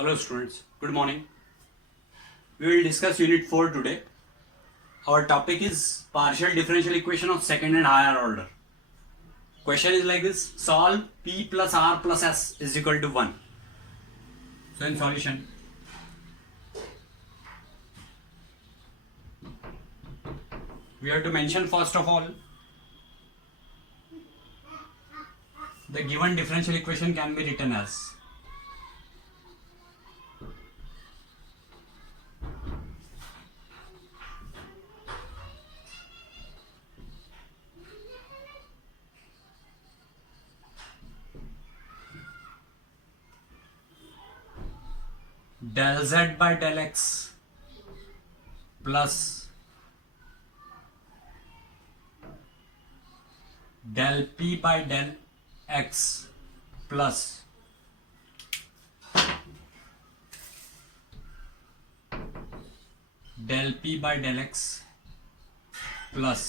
Hello students, good morning. We will discuss unit 4 today. Our topic is partial differential equation of second and higher order. Question is like this: solve p plus r plus s is equal to 1. So in solution, we have to mention first of all the given differential equation can be written as del z by del x plus del p by del x plus del p by del x plus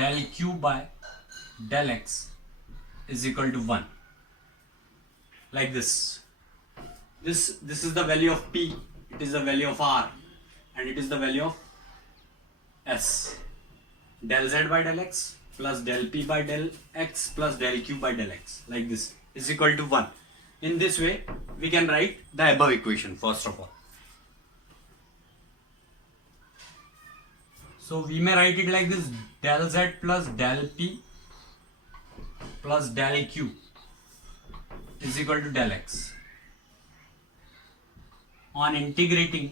del q by del x is equal to 1. Like this. This is the value of p, it is the value of r, and it is the value of s. Del z by del x plus del p by del x plus del q by del x, like this, is equal to 1. In this way, we can write the above equation first of all. So we may write it like this: del z plus del p plus del q is equal to del x. On integrating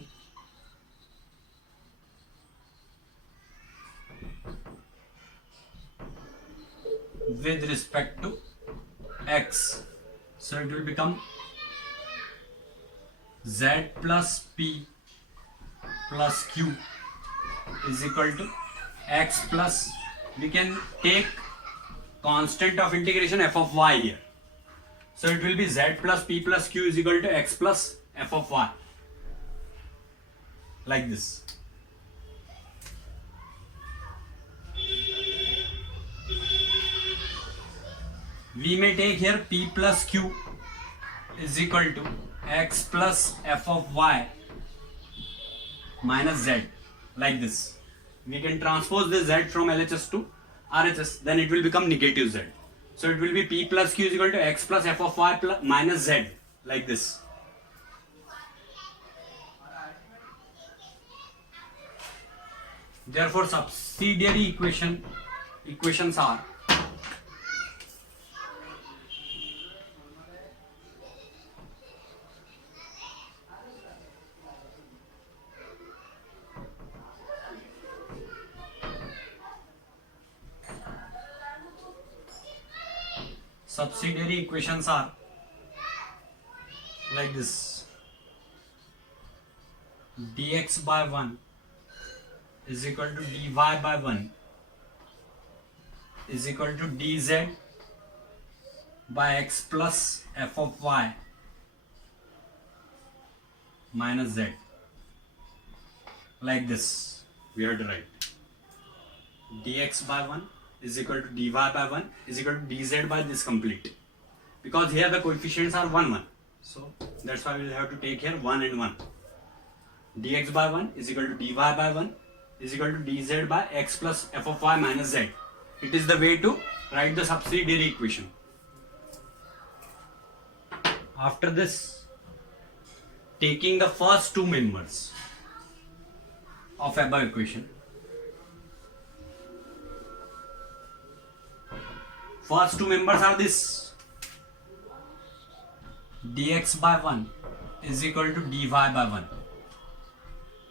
with respect to x, so it will become z plus p plus q is equal to x plus, we can take constant of integration f of y here, so it will be z plus p plus q is equal to x plus f of y, like this. We may take here p plus q is equal to x plus f of y minus z, like this. We can transpose this z from LHS to RHS, then it will become negative z. So it will be p plus q is equal to x plus f of y plus minus z, like this. Therefore, subsidiary equations are like this: dx by 1 is equal to dy by 1 is equal to dz by x plus f of y minus z, like this. We have to write dx by 1 is equal to dy by 1 is equal to dz by this complete, because here the coefficients are 1 1, so that's why we will have to take here 1 and 1. Dx by 1 is equal to dy by 1 is equal to dz by x plus f of y minus z. It is the way to write the subsidiary equation. After this, taking the first two members of above equation, first two members are this: dx by 1 is equal to dy by 1,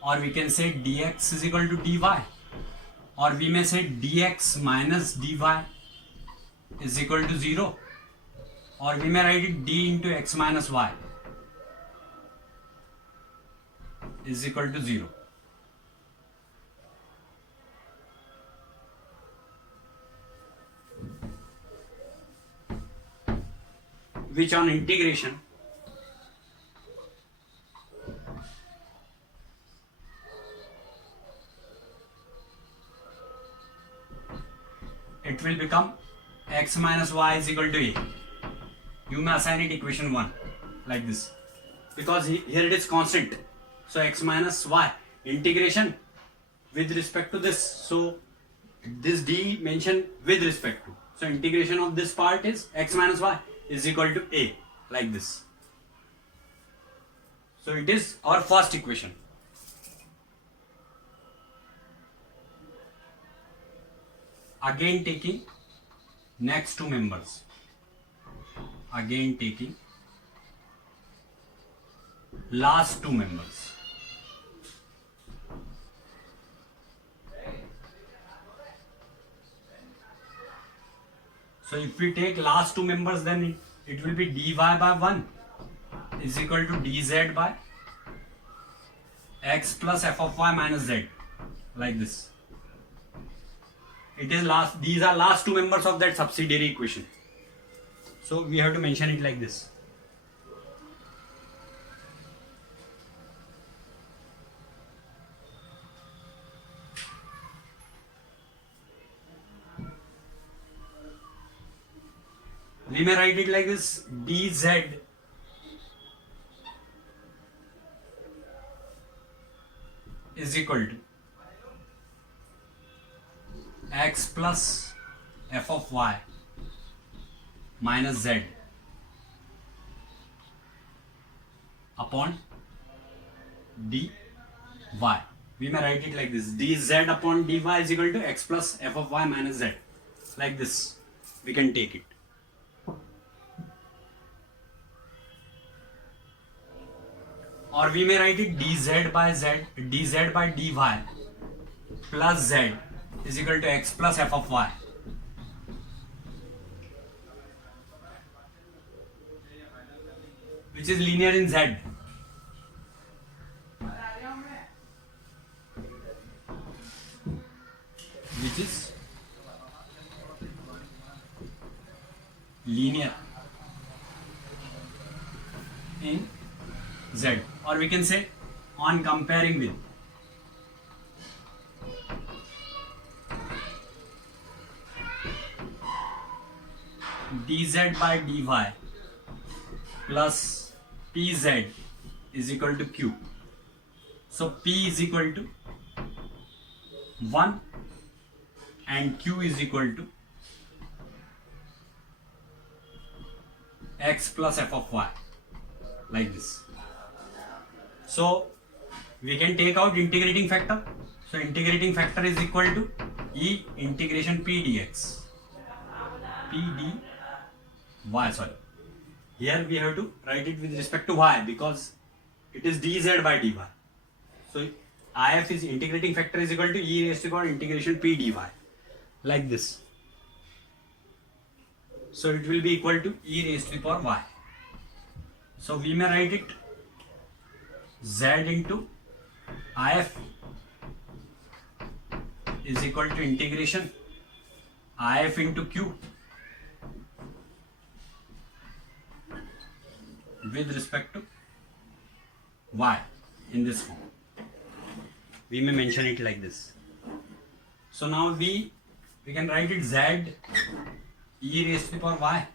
or we can say dx is equal to dy, or we may say dx minus dy is equal to 0, or we may write it d into x minus y is equal to 0. Which on integration it will become x minus y is equal to a. You may assign it equation 1, like this. because here it is constant. So x minus y integration with respect to this. So this d mentioned with respect to. So integration of this part is x minus y is equal to a, like this. So it is our first equation. Again taking next two members. Again taking last two members. So if we take last two members, then it will be dy by 1 is equal to dz by x plus f of y minus z, like this. It is last, these are last two members of that subsidiary equation. So we have to mention it like this. We may write it like this: dz is equal to x plus f of y minus z upon dy. We may write it like this: dz upon dy is equal to x plus f of y minus z. Like this we can take it. Or we may write it dz by dy plus z is equal to x plus f of y. Which is linear in z. Which is linear in z. Or we can say on comparing with dz by dy plus pz is equal to q. So p is equal to 1 and q is equal to x plus f of y, like this. So we can take out integrating factor. So integrating factor is equal to e integration p dx. P d y, sorry. Here we have to write it with respect to y because it is dz by dy. So if is integrating factor is equal to e raised to the power integration p dy, like this. So it will be equal to e raised to the power y. So we may write it z into if is equal to integration if into q with respect to y in this form. We may mention it like this. So now we can write it z e raised to the power y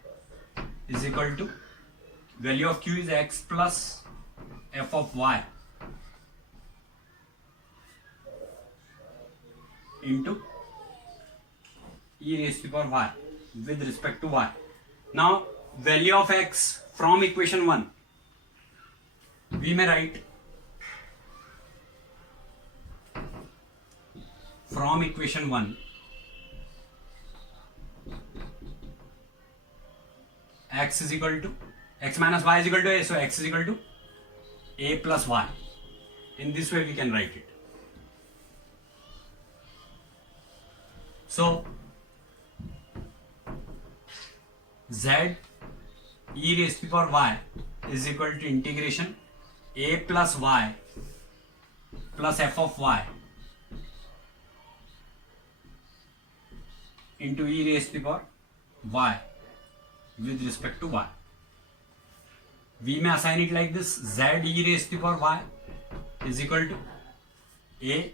is equal to value of q is x plus f of y into e raised to the power y with respect to y. Now value of x from equation 1 we may write from equation 1 x is equal to x minus y is equal to a, so x is equal to a plus y. In this way we can write it. So z e raised to the power y is equal to integration a plus y plus f of y into e raised to the power y with respect to y. We may assign it like this: z e raised to the power y is equal to a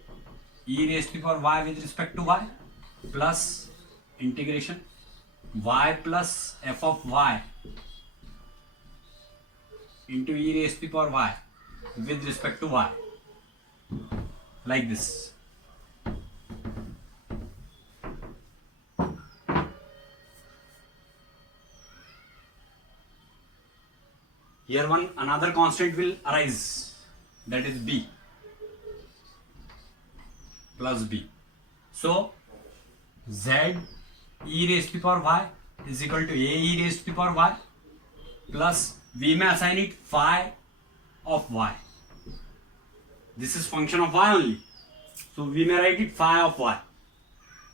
e raised to the power y with respect to y plus integration y plus f of y into e raised to the power y with respect to y, like this. Here another constant will arise, that is b plus b. So z e raised to the power y is equal to a e raised to the power y plus we may assign it phi of y. This is function of y only, so we may write it phi of y,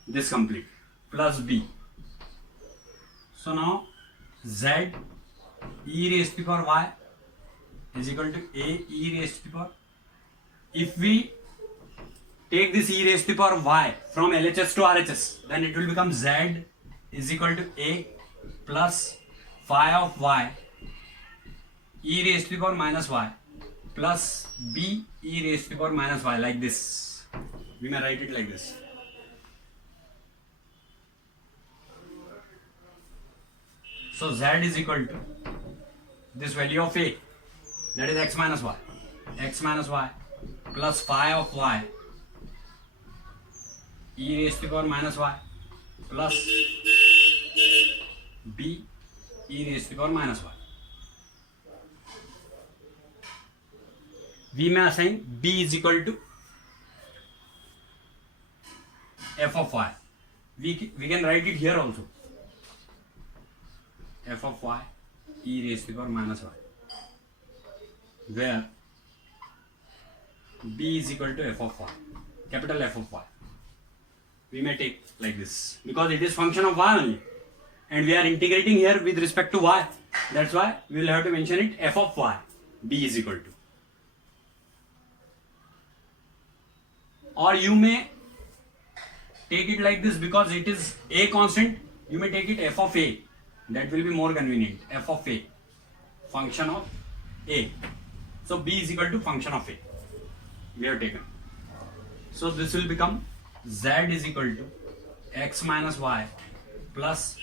this complete, plus b. So now z e raised to the power y is equal to a e raised to the power. If we take this e raised to the power y from LHS to RHS, then it will become z is equal to a plus phi of y e raised to the power minus y plus b e raised to the power minus y, like this. We may write it like this. So z is equal to this value of a, that is x minus y plus phi of y e raised to the power minus y plus b e raised to the power minus y. We may assign b is equal to f of y. We can write it here also, f of y e raised to the power minus y, where b is equal to f of y, capital F of y. We may take like this because it is function of y only and we are integrating here with respect to y. That's why we will have to mention it f of y, b is equal to. Or you may take it like this because it is a constant, you may take it f of a, that will be more convenient, f of a, function of a. So b is equal to function of a, we have taken. So this will become z is equal to x minus y plus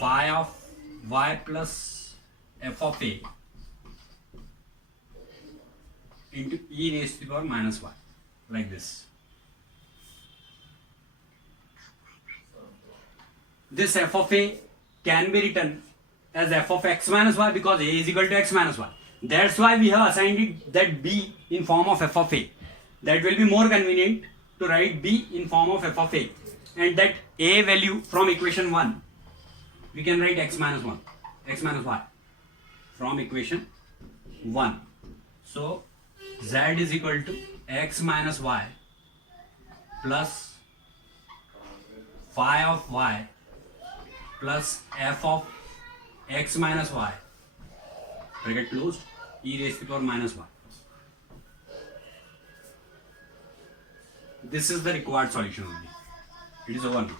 phi of y plus f of a into e raised to the power minus y, like this. This f of a can be written as f of x minus y because a is equal to x minus y. That's why we have assigned it that b in form of f of a. That will be more convenient to write b in form of f of a, and that a value from equation 1 we can write x minus y from equation 1. So z is equal to x minus y plus phi of y plus f of x minus y, bracket closed, e raised to the power minus y. This is the required solution only. It is over now.